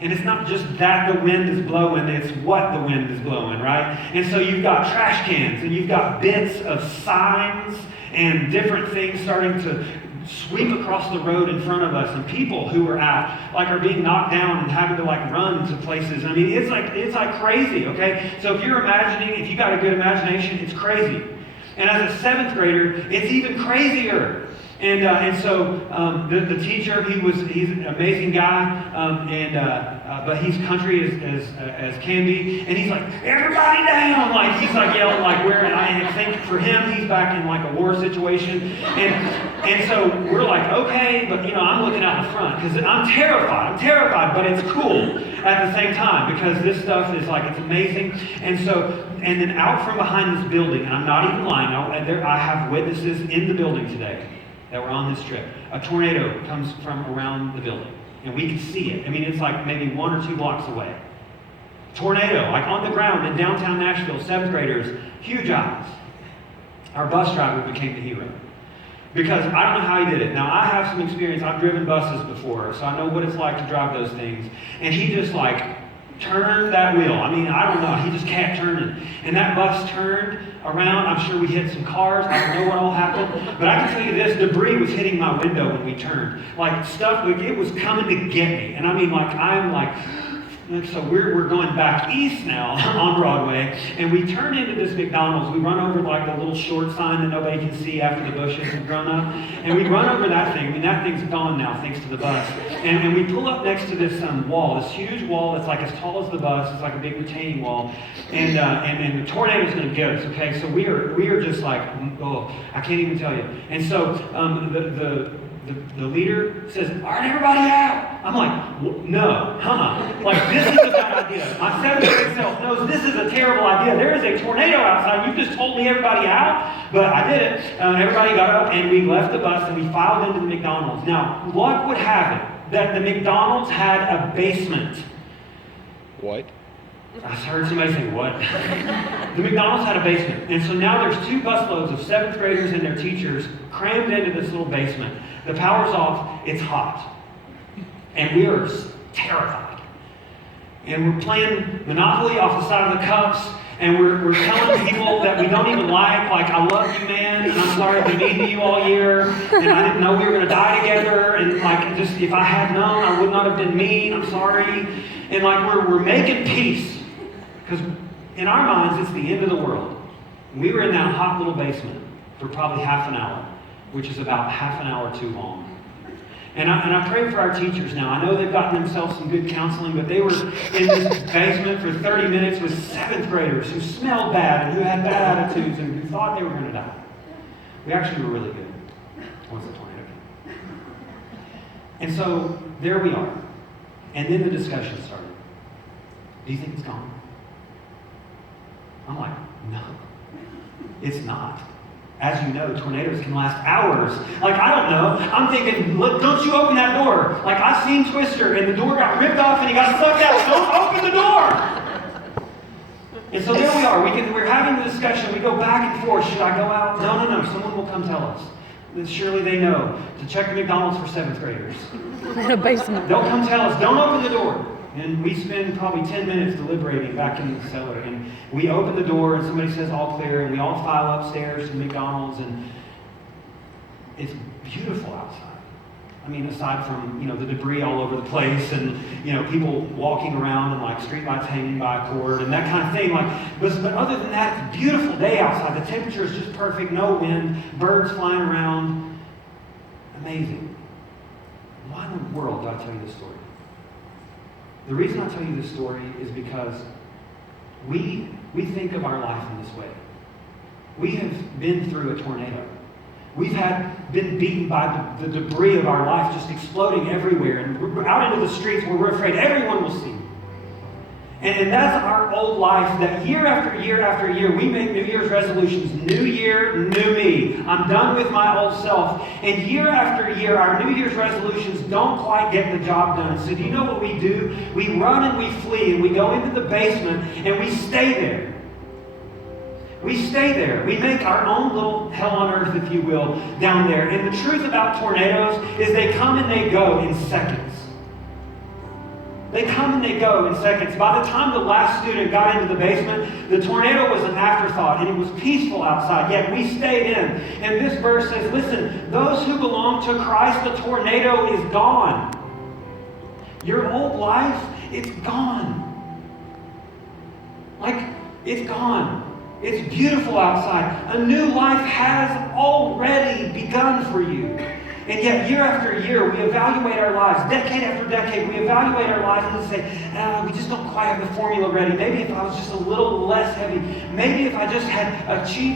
And it's not just that the wind is blowing, it's what the wind is blowing, right? And so you've got trash cans, and you've got bits of signs and different things starting to sweep across the road in front of us, and people who are out are being knocked down and having to run to places. I mean, it's like crazy, okay? So if you're imagining, if you got a good imagination, it's crazy. And as a 7th grader, it's even crazier. And so the teacher, he's an amazing guy, but he's country as can be, and he's like, everybody down, he's yelling and I think for him he's back in a war situation, and so we're okay, but I'm looking out the front because I'm terrified, but it's cool at the same time because this stuff is it's amazing. And then out from behind this building, and I'm not even lying, I have witnesses in the building today that were on this trip. A tornado comes from around the building, and we can see it. I mean, it's maybe 1 or 2 blocks away. Tornado, on the ground in downtown Nashville, 7th graders, huge eyes. Our bus driver became the hero. Because I don't know how he did it. Now, I have some experience. I've driven buses before, so I know what it's like to drive those things. And he just turned that wheel. I mean, I don't know. He just kept turning. And that bus turned around. I'm sure we hit some cars. I don't know what all happened. But I can tell you this, debris was hitting my window when we turned. Stuff, it was coming to get me. And I mean, so we're going back east now on Broadway, and we turn into this McDonald's. We run over the little short sign that nobody can see after the bushes have grown up, and we run over that thing. I mean, that thing's gone now thanks to the bus. And we pull up next to this wall, this huge wall that's as tall as the bus. It's a big retaining wall, and the tornado's going to get us. Okay, so we are just oh, I can't even tell you. And so the leader says, "All right, everybody out." I'm no, this is a bad idea. My 7th grade self knows this is a terrible idea. There is a tornado outside. You just told me everybody out, but I did it. Everybody got up, and we left the bus, and we filed into the McDonald's. Now, luck would have it that the McDonald's had a basement. What? I heard somebody say, what? The McDonald's had a basement. And so now there's 2 busloads of 7th graders and their teachers crammed into this little basement. The power's off. It's hot. And we are terrified. And we're playing Monopoly off the side of the cups. And we're telling people that we don't even I love you, man. And I'm sorry I've been mean to you all year. And I didn't know we were going to die together. And just if I had known, I would not have been mean. I'm sorry. And we're making peace. Because in our minds, it's the end of the world. We were in that hot little basement for probably half an hour, which is about half an hour too long. And I pray for our teachers now. I know they've gotten themselves some good counseling, but they were in this basement for 30 minutes with 7th graders who smelled bad and who had bad attitudes and who thought they were going to die. We actually were really good once the tornado came. And so there we are. And then the discussion started. Do you think it's gone? I'm no, it's not. As you know, tornadoes can last hours. I don't know. I'm thinking, look, don't you open that door. I seen Twister, and the door got ripped off, and he got sucked out. Don't open the door. And so there we are. We're having the discussion. We go back and forth. Should I go out? No. Someone will come tell us. Then surely they know to check the McDonald's for 7th graders. In a basement. They'll come tell us. Don't open the door. And we spend probably 10 minutes deliberating back in the cellar. And we open the door, and somebody says all clear, and we all file upstairs to McDonald's, and it's beautiful outside. I mean, aside from, the debris all over the place, and, people walking around, and streetlights hanging by a cord, and that kind of thing. But other than that, it's a beautiful day outside. The temperature is just perfect, no wind, birds flying around. Amazing. Why in the world do I tell you this story? The reason I tell you this story is because we think of our life in this way. We have been through a tornado. We've been beaten by the debris of our life just exploding everywhere. And we're out into the streets where we're afraid everyone will see. And that's our old life, that year after year after year, we make New Year's resolutions. New year, new me. I'm done with my old self. And year after year, our New Year's resolutions don't quite get the job done. So do you know what we do? We run and we flee, and we go into the basement, and we stay there. We stay there. We make our own little hell on earth, if you will, down there. And the truth about tornadoes is they come and they go in seconds. They come and they go in seconds. By the time the last student got into the basement, the tornado was an afterthought, and it was peaceful outside, yet we stayed in. And this verse says, listen, those who belong to Christ, the tornado is gone. Your old life, it's gone. Like, it's gone. It's beautiful outside. A new life has already begun for you. And yet, year after year, we evaluate our lives. Decade after decade, we evaluate our lives and say, we just don't quite have the formula ready. Maybe if I was just a little less heavy. Maybe if I just had achieved